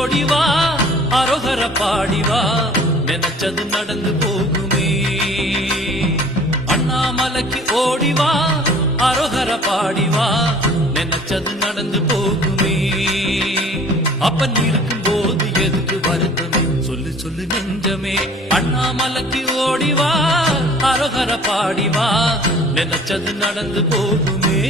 ஓடிவா அரோகர பாடிவா நினைச்சது நடந்து போகுமே அண்ணாமலைக்கு ஓடிவா அரோகர பாடிவா நினைச்சது நடந்து போகுமே அப்பன் இருக்கும் போது எதுக்கு வருத்தமே சொல்லு சொல்லு நெஞ்சமே அண்ணாமலைக்கு ஓடிவா அரோகர பாடிவா நினைச்சது நடந்து போகுமே